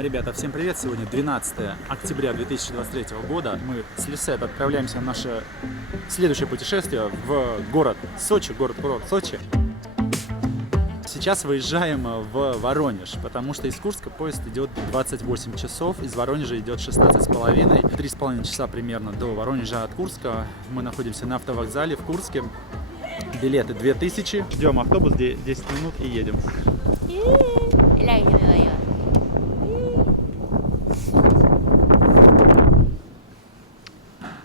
Ребята, всем привет! Сегодня 12 октября 2023 года. Мы с Лисет отправляемся в наше следующее путешествие в город Сочи, город-курорт Сочи. Сейчас выезжаем в Воронеж, потому что из Курска поезд идет 28 часов, из Воронежа идет 16,5, 3,5 часа примерно до Воронежа от Курска. Мы находимся на автовокзале в Курске. Билеты 2000. Ждем автобус 10 минут и едем.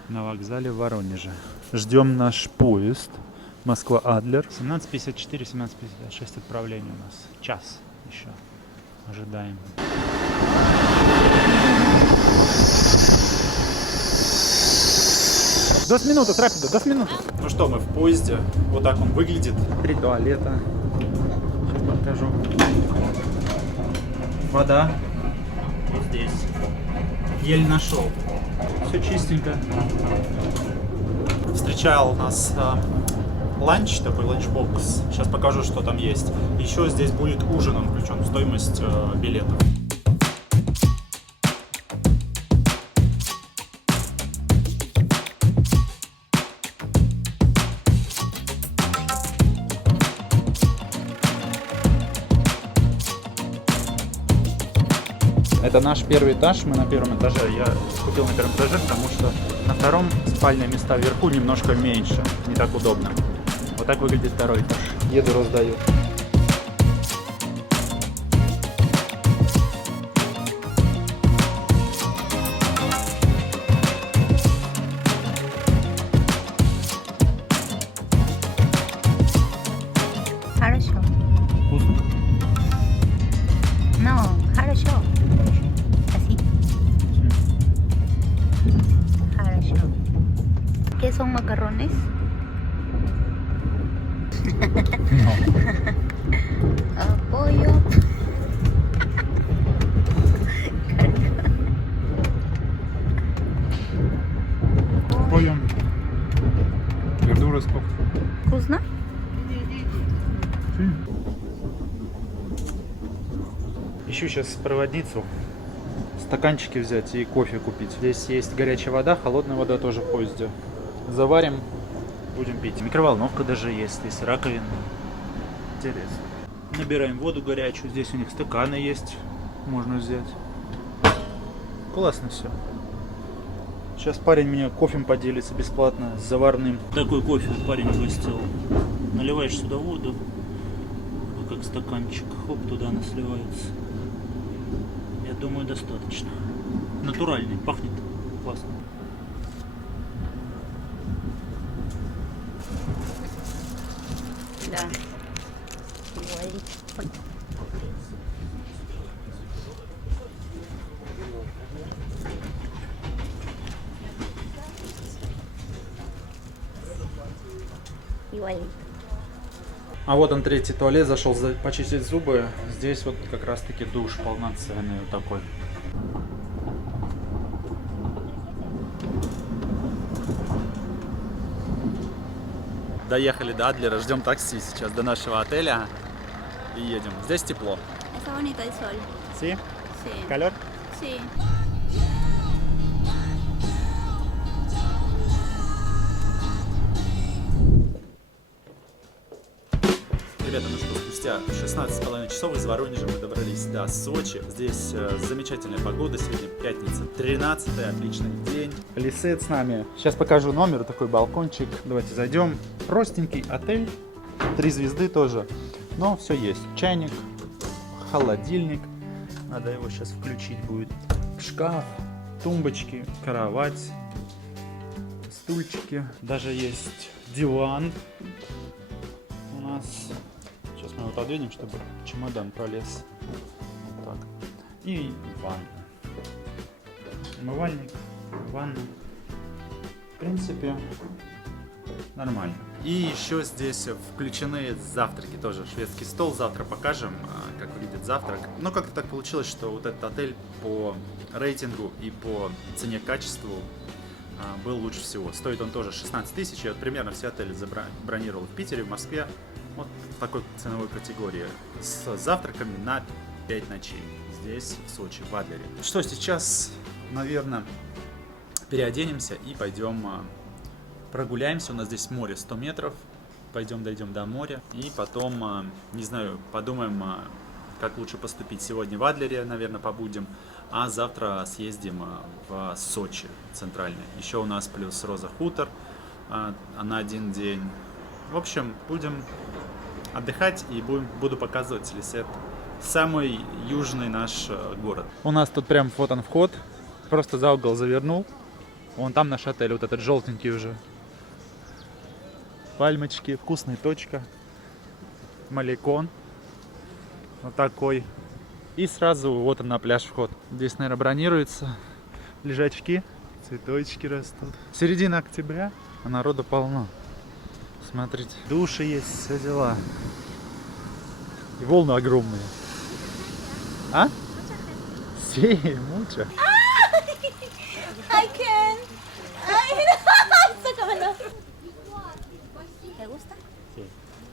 На вокзале в Воронеже. Ждем наш поезд. Москва-Адлер. 17:54, 17:56 отправление у нас. Час еще. Ожидаем. До минуты, рапидо, до минуты. Ну что, мы в поезде. Вот так он выглядит. 3 туалета. Сейчас покажу. Вода. Вот здесь. Еле нашел. Все чистенько. Встречал нас ланч, такой ланчбокс. Сейчас покажу, что там есть. Еще здесь будет ужин, он включен в стоимость билетов. Это наш первый этаж, мы на первом этаже. Я купил на первом этаже, потому что на втором спальные места вверху немножко меньше, не так удобно. Вот так выглядит второй этаж. Еду раздают. Хорошо. Вкусно? No, хорошо. Así. Хорошо. ¿Qué son macarrones? Pollo. Полем. Вердуры сколько? ¿Вкусно? Ищу сейчас проводницу. Стаканчики взять и кофе купить. Здесь есть горячая вода, холодная вода тоже в поезде. Заварим, будем пить. Микроволновка даже есть, здесь раковина. Интересно. Набираем воду горячую. Здесь у них стаканы есть, можно взять. Классно все. Сейчас парень мне кофе поделится бесплатно с заварным. Такой кофе парень угостил. Наливаешь сюда воду, как стаканчик, хоп, туда она сливается. Я думаю, достаточно. Натуральный, пахнет классно. Да. Ой. Igualito. А вот он, третий туалет, зашел почистить зубы. Здесь вот как раз таки душ полноценный вот такой. Доехали до Адлера, ждем такси сейчас до нашего отеля и едем. Здесь тепло. Está bonito el sol. Sí? Sí. Calor? Sí. Ребята, ну что, спустя 16,5 часов из Воронежа мы добрались до Сочи. Здесь замечательная погода, сегодня пятница, 13-й, отличный день. Лисет с нами. Сейчас покажу номер, такой балкончик. Давайте зайдем. Простенький отель, 3 звезды тоже, но все есть. Чайник, холодильник, надо его сейчас включить будет. Шкаф, тумбочки, кровать, стульчики, даже есть диван у нас. Сейчас мы его отодвинем, чтобы чемодан пролез. Вот так. И ванна. Умывальник, ванна. В принципе, нормально. И еще здесь включены завтраки, тоже шведский стол. Завтра покажем, как выглядит завтрак. Но как-то так получилось, что вот этот отель по рейтингу и по цене-качеству был лучше всего. Стоит он тоже 16 тысяч. Я вот примерно все отели забронировал в Питере, в Москве. Вот в такой ценовой категории. С завтраками на 5 ночей. здесь, в Сочи, в Адлере. Что, сейчас, наверное, переоденемся и пойдем прогуляемся. У нас здесь море 100 метров. Пойдем, дойдем до моря. И потом, не знаю, подумаем, как лучше поступить. Сегодня в Адлере, наверное, побудем. А завтра съездим в Сочи, центральный. Еще у нас плюс Роза Хутор на один день. В общем, будем отдыхать и буду показывать Лисет. Самый южный наш город. У нас тут прям вот он вход. Просто за угол завернул. Вон там наш отель, вот этот желтенький уже. Пальмочки, вкусная точка. Маликон. Вот такой. И сразу вот он на пляж вход. Здесь, наверное, бронируется. Лежачки, цветочки растут. Середина октября, а народу полно. Смотрите, души есть, все дела. И волны огромные. А? Sí, mucho. I can. Sácamelo. ¿Te gusta? Sí,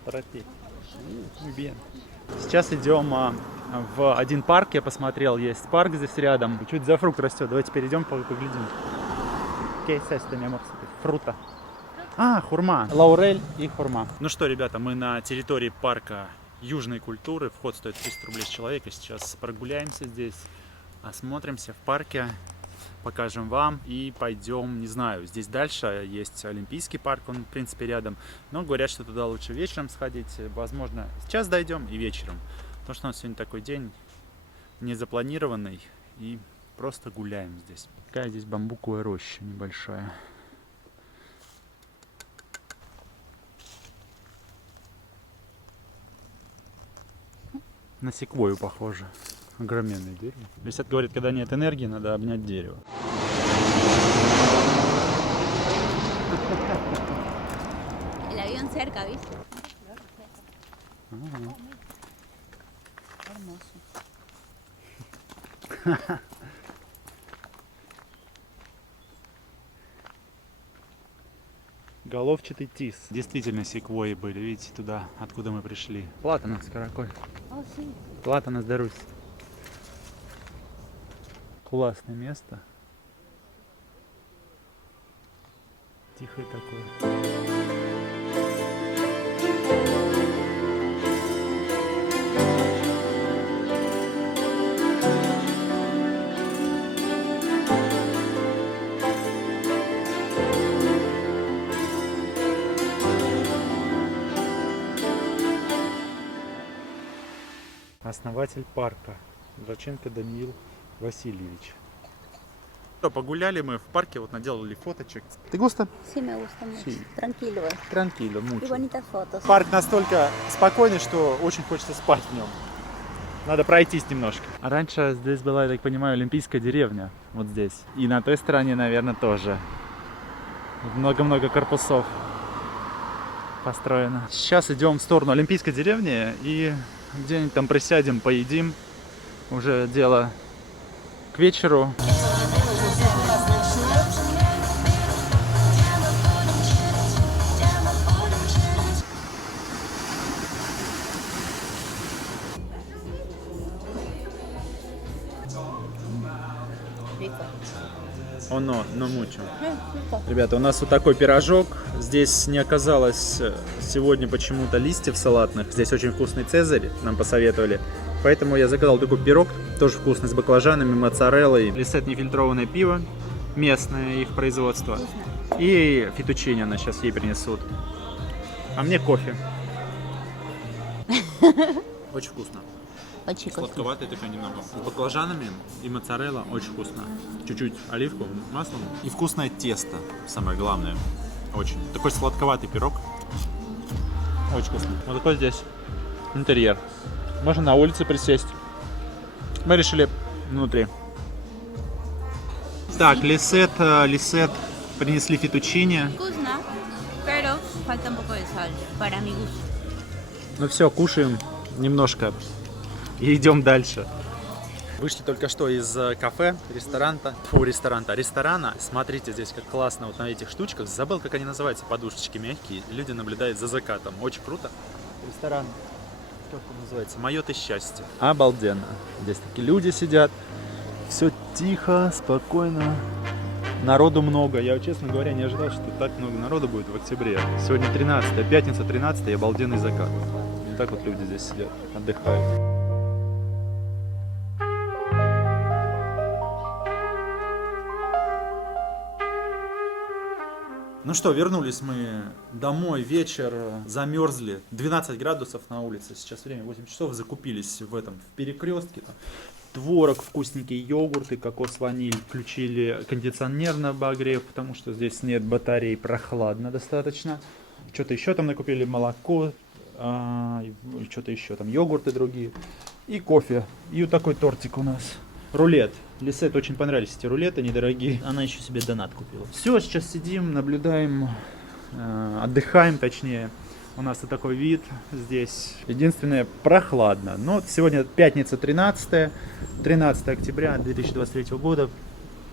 para ti. Muy bien. Сейчас идем в один парк, я посмотрел, есть парк здесь рядом. Чуть за фрукт растет, давайте перейдем, поглядим. ¿Qué es esto, mi amor? Фрута. Хурма. Лаурель и хурма. Ну что, ребята, мы на территории парка южной культуры. Вход стоит 300 рублей с человека. Сейчас прогуляемся здесь, осмотримся в парке, покажем вам и пойдем, не знаю, здесь дальше есть Олимпийский парк, он в принципе рядом, но говорят, что туда лучше вечером сходить. Возможно, сейчас дойдем и вечером, потому что у нас сегодня такой день незапланированный и просто гуляем здесь. Какая здесь бамбуковая роща небольшая. На секвойю похоже. Огроменное дерево. Лисет говорит, когда нет энергии, надо обнять дерево. El avión cerca, ¿viste? Hermoso. Головчатый тис. Действительно секвойи были, видите, туда, откуда мы пришли. Платанос, караколь. Oh, sí. Платанос, Дарусь. Классное место. Тихое такое. Основатель парка Драченко Даниил Васильевич. Погуляли мы в парке, вот наделали фоточек. ¿Te gusta? Sí, me gusta mucho. Sí. Tranquilo. Tranquilo, Y mucho. bonitas fotos. Парк настолько спокойный, что очень хочется спать в нем. Надо пройтись немножко. А раньше здесь была, я так понимаю, Олимпийская деревня. Вот здесь. И на той стороне, наверное, тоже. Много-много корпусов построено. Сейчас идем в сторону Олимпийской деревни и где-нибудь там присядем, поедим. Уже дело к вечеру. Оно, но мучу. Ребята, у нас вот такой пирожок. Здесь не оказалось сегодня почему-то листьев салатных. Здесь очень вкусный цезарь, нам посоветовали. Поэтому я заказал такой пирог, тоже вкусный, с баклажанами, моцареллой. Лисет нефильтрованное пиво, местное их производство. И фетучини она сейчас ей принесут. А мне кофе. Очень вкусно. Очень вкусно. Сладковатый такой немного. С баклажанами и моцарелла очень вкусно. Чуть-чуть оливковым маслом. И вкусное тесто, самое главное. Очень. Такой сладковатый пирог. Очень вкусно. Вот такой здесь интерьер. Можно на улице присесть. Мы решили внутри. Так, Лисет принесли фетучини. Вкусно, pero falta un poco de sal para mi gusto. Ну все, кушаем немножко и идем дальше. Вышли только что из кафе, ресторана. Смотрите, здесь как классно вот на этих штучках. Забыл, как они называются, подушечки мягкие. Люди наблюдают за закатом. Очень круто. Ресторан как он называется? «Мое ты счастье». Обалденно. Здесь такие люди сидят. Все тихо, спокойно. Народу много. Я, честно говоря, не ожидал, что так много народу будет в октябре. Сегодня 13, пятница 13, и обалденный закат. И так вот люди здесь сидят, отдыхают. Ну что, вернулись мы домой, вечер, замерзли, 12 градусов на улице, сейчас время 8 часов, закупились в Перекрестке. Там творог вкусненький, йогурты, кокос, ваниль, включили кондиционер на обогрев, потому что здесь нет батарей, прохладно достаточно. Что-то еще там накупили, молоко, что-то еще там, йогурты другие и кофе. И вот такой тортик у нас. Рулет. Лисет очень понравились эти рулеты, недорогие. Она еще себе донат купила. Все, сейчас сидим, наблюдаем, отдыхаем точнее. У нас и такой вид здесь. Единственное, прохладно. Но сегодня пятница 13 октября 2023 года.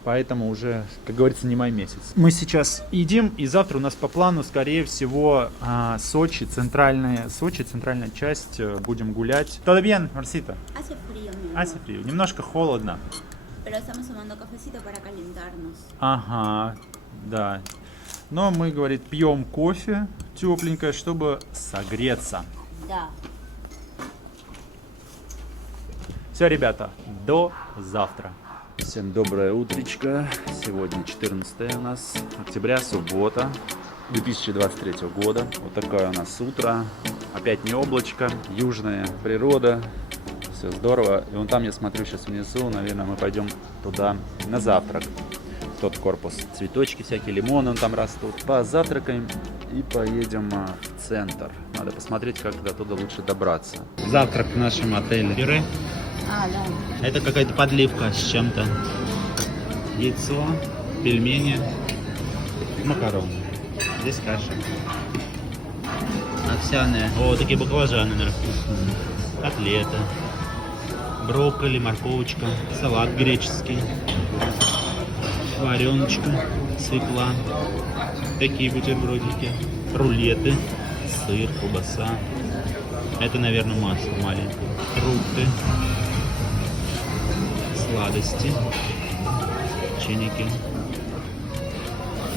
Поэтому уже, как говорится, не май месяц. Мы сейчас едим, и завтра у нас по плану, скорее всего, Сочи, центральная часть. Будем гулять. Todo bien, Marcita? Hace frío, mi amor. Hace frío. Немножко холодно. Pero estamos tomando cafecito para calentarnos. Ага, да. Но мы, говорит, пьем кофе тепленькое, чтобы согреться. Да. Все, ребята, до завтра. Всем доброе утречко. Сегодня 14 у нас октября, суббота 2023 года. Вот такое у нас утро. Опять не облачко, южная природа. Все здорово. И вон там я смотрю сейчас внизу, наверное, мы пойдем туда на завтрак. В тот корпус. Цветочки всякие, лимоны там растут. Позавтракаем и поедем в центр. Надо посмотреть, как до туда лучше добраться. Завтрак в нашем отеле. Пюре. Да. Это какая-то подливка с чем-то. Яйцо, пельмени, макароны. Здесь каша. Овсяные. О, такие баклажаны, наверное, вкусные. Котлеты. Брокколи, морковочка. Салат греческий. Вареночка. Свекла. Такие бутербродики. Рулеты. Сыр, колбаса. Это, наверное, масло маленькое. Фрукты. Сладости, печеньки,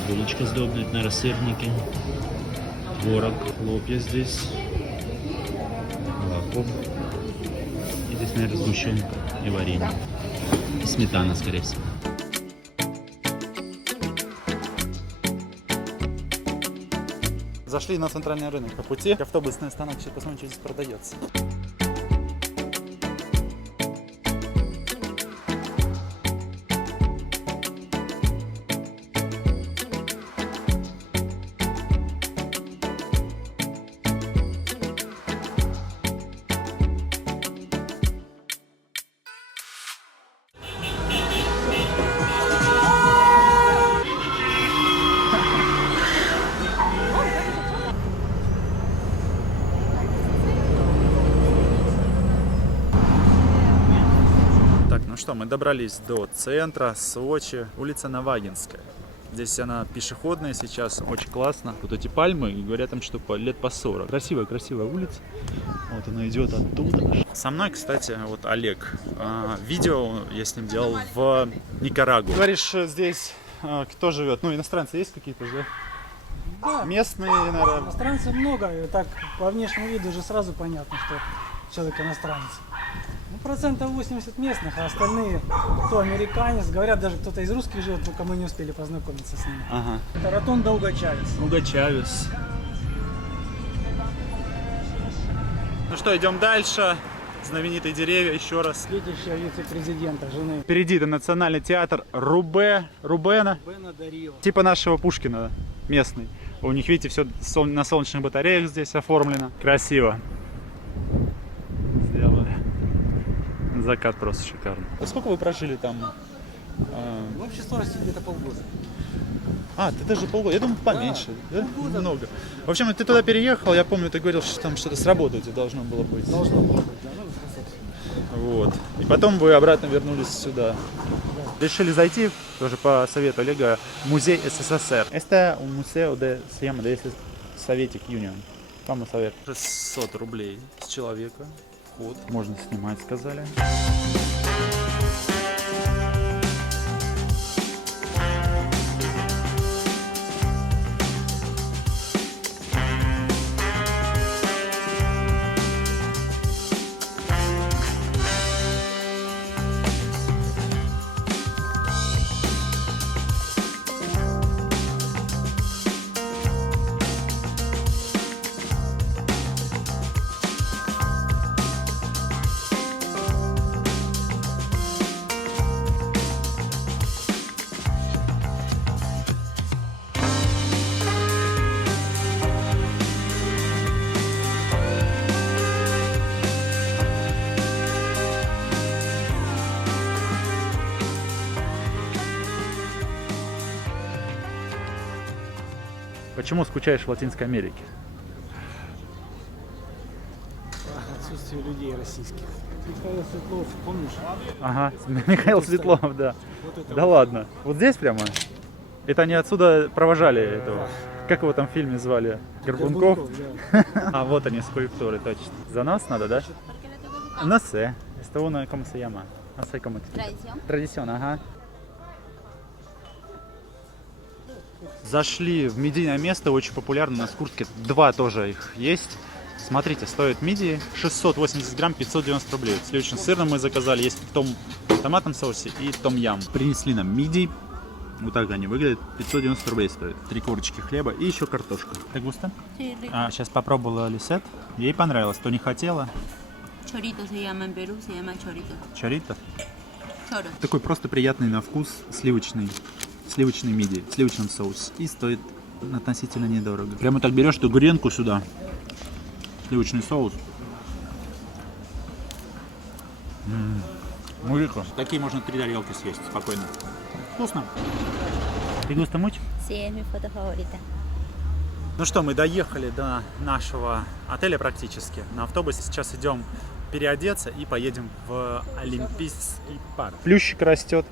булочка сдобная, наверное, сырники, творог, хлопья здесь, молоко, и здесь, наверное, сгущенка и варенье, и сметана, скорее всего. Зашли на центральный рынок по пути, автобусный станок, сейчас посмотрим, что здесь продается. Ну что, мы добрались до центра Сочи, улица Навагинская. Здесь она пешеходная сейчас, очень классно. Вот эти пальмы, и говорят там, что лет по 40. Красивая улица. Вот она идет оттуда. Со мной, кстати, вот Олег. Видео я с ним делал в Никарагуа. Говоришь, здесь кто живет? Ну, иностранцы есть какие-то, да? Да, Местные, наверное. иностранцев много, и так по внешнему виду уже сразу понятно, что человек иностранец. Ну, процентов 80 местных, а остальные, кто американец, говорят, даже кто-то из русских живет, только мы не успели познакомиться с ними. Ага. Это ротонда Уго Чавес. Уго Чавес. Ну что, идем дальше. Знаменитые деревья еще раз. Детище вице-президента, жены Впереди это национальный театр Рубена. Бена Дарио. Типа нашего Пушкина, местный. У них, видите, все на солнечных батареях здесь оформлено. Красиво. Сделали. Закат просто шикарный. А сколько вы прожили там? В общей сложности где-то полгода. Ты даже полгода. Я думаю, поменьше. Да? Полгода. Много. В общем, ты туда переехал, я помню, ты говорил, что там что-то с работы у тебя должно было быть. Должно было быть, да, ну, Вот. И потом вы обратно вернулись сюда. Решили зайти, тоже по совету Олега, в музей СССР. Это un museo de, se llama de Soviet Union. Vamos a ver. 600 рублей с человека. Вход. Можно снимать, сказали. Почему скучаешь в Латинской Америке? Отсутствие людей российских. Михаил Светлов, помнишь? Ага, Михаил Светлов, да. Вот это Да ладно. Вот здесь прямо? Это они отсюда провожали этого? Как его там в фильме звали? Горбунков? да. А вот они, скульптуры, точно. За нас надо, да? ¿Por qué le tengo que buscar? No sé. Esto uno, ¿cómo se llama? No sé cómo. Tradición. Традицион, ага. Зашли в мидийное место, очень популярно, у нас в Курске 2 тоже их есть. Смотрите, стоит мидии 680 грамм, 590 рублей. Сливочным сырным мы заказали, есть в том томатном соусе и том ям. Принесли нам мидий, вот так они выглядят, 590 рублей стоит. 3 корочки хлеба и еще картошка. Так густо? Sí, rico. Сейчас попробовала Лисет, ей понравилось, то не хотела. Chorito se llama en Perú, se llama chorito. Чорито. Choro. Такой просто приятный на вкус сливочный мидий, в сливочном соусе. И стоит относительно недорого. Прямо так берешь эту гренку сюда, сливочный соус. Мужика. Такие можно 3 тарелки съесть спокойно. Вкусно. Ты густо муть? Sí, es mi foto favorita. Ну что, мы доехали до нашего отеля практически. На автобусе сейчас идем переодеться и поедем в Олимпийский парк. Плющик растет.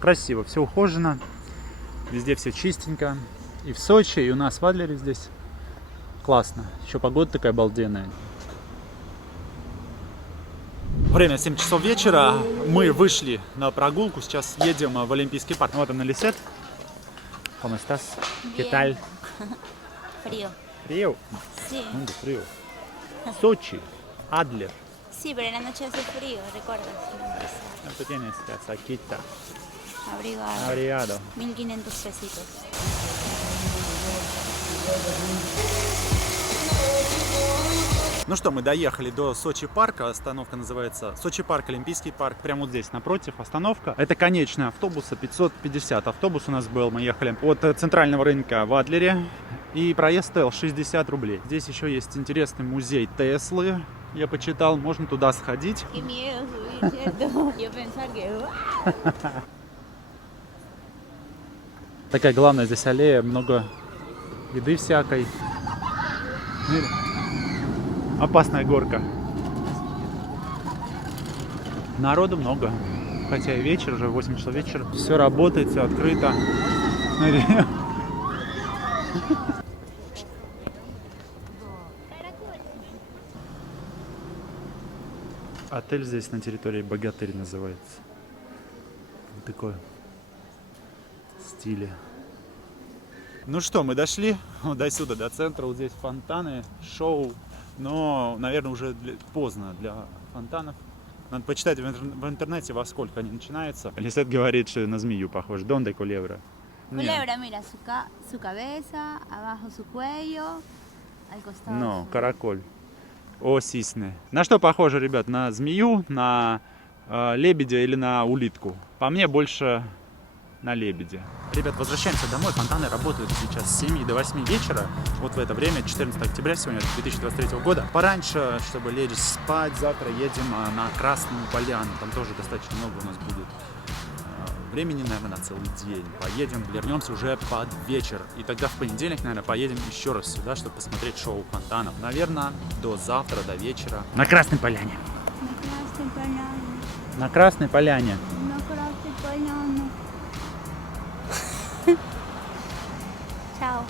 Красиво, все ухожено. Везде все чистенько. И в Сочи, и у нас в Адлере здесь. Классно. Еще погода такая обалденная. Время 7 часов вечера. Мы вышли на прогулку. Сейчас едем в Олимпийский парк. Вот он, Лисет. ¿Cómo estás? ¿Qué Bien. tal? Frío. Frío. Sí. ¿Dónde frío? Сочи. Адлер. Sí, pero en la noche hace frío, ¿recuerdas? ¿Cuánto tienes? Casaquita. Abrigado. Abrigado. 1500 pesitos. Ну что, мы доехали до Сочи парка. Остановка называется Сочи парк, Олимпийский парк. Прямо вот здесь, напротив, остановка. Это конечная автобуса, 550 автобус у нас был. Мы ехали от центрального рынка в Адлере. И проезд стоил 60 рублей. Здесь еще есть интересный музей Теслы. Я почитал, можно туда сходить. Qué miedo subir, ¿cierto? Yo pensar que... Такая главная здесь аллея, много еды всякой. Опасная горка. Народу много. Хотя и вечер, уже 8 часов вечера. Все работает, все открыто. Смотри. Отель здесь на территории Богатырь называется. Вот такой стиле. Ну что, мы дошли вот до сюда, до центра. Вот здесь фонтаны, шоу. Но, наверное, уже поздно для фонтанов. Надо почитать в интернете, во сколько они начинаются. Лисет говорит, что на змею похож. Донde culebra? Culebra, mira, su cabeza, abajo su cuello, al costado. No, su- караколь. О, сисны. На что похоже, ребят? На змею, на лебедя или на улитку? По мне больше на лебедя. Ребят, возвращаемся домой. Фонтаны работают сейчас с 7 до 8 вечера. Вот в это время, 14 октября сегодня 2023 года. Пораньше, чтобы лечь спать, завтра едем на Красную Поляну. Там тоже достаточно много у нас будет времени, наверное, на целый день. Поедем, вернемся уже под вечер. И тогда в понедельник, наверное, поедем еще раз сюда, чтобы посмотреть шоу фонтанов. Наверное, до завтра, до вечера. На Красной Поляне. На Красной Поляне. На Красной Поляне. На Красной Поляне. Chao.